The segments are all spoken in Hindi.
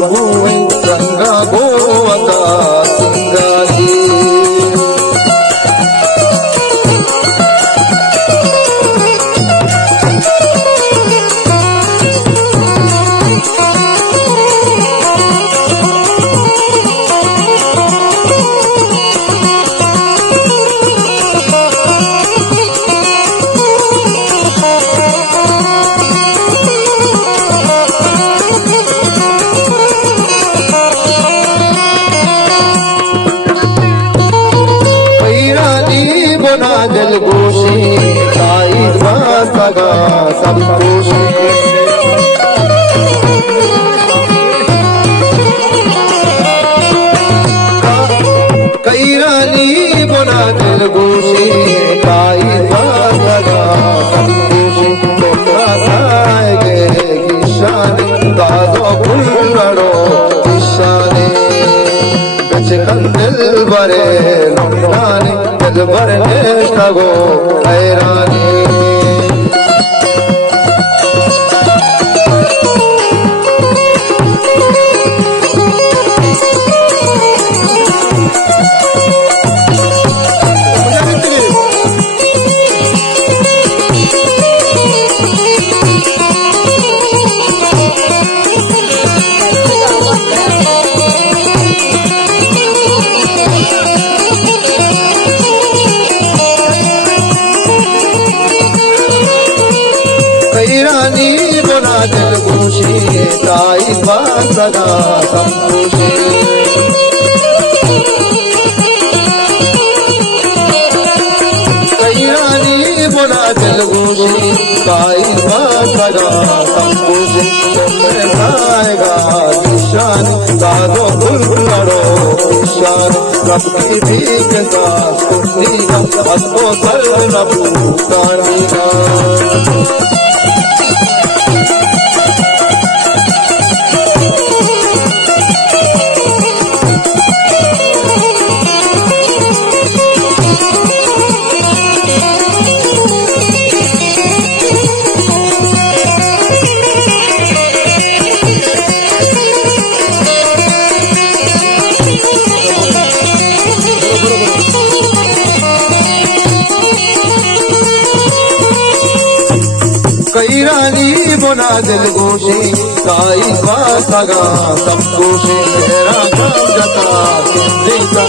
बलबुई रंगा गोवका सिंगाजी दिल गोशी साई सगा सब गोशी कई रानी बोना दिल गोशी साई सगा सब गोशी तोरा साए गिशाने दादो फुलड़ो गिशाने गच कंदिल बरे लुंडाने दिल भरने लगो हैरानी रानी बोना दिल गोशी ताई सगा सब गोशी रानी बोना दिल गोशी ताई सगा सब गोशी तुमने खाएगा निशान दादो फुलड़ो निशान रब की भीख का सुनी असको सर नबू कानी का कई रानी बोना दिल गोशी काई सगा सब गोशी मेरा काम जता सिंधिका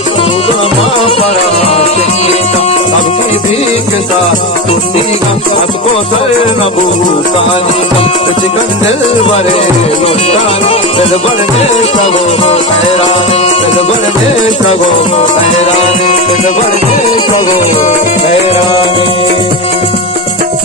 माँ परा सिंधिका सबकी भीख सा सुनीगा सबको सर नबू कानीगा चिकन दिल भरे लुटानी दिल भरने लगो हैरानी दिल भरने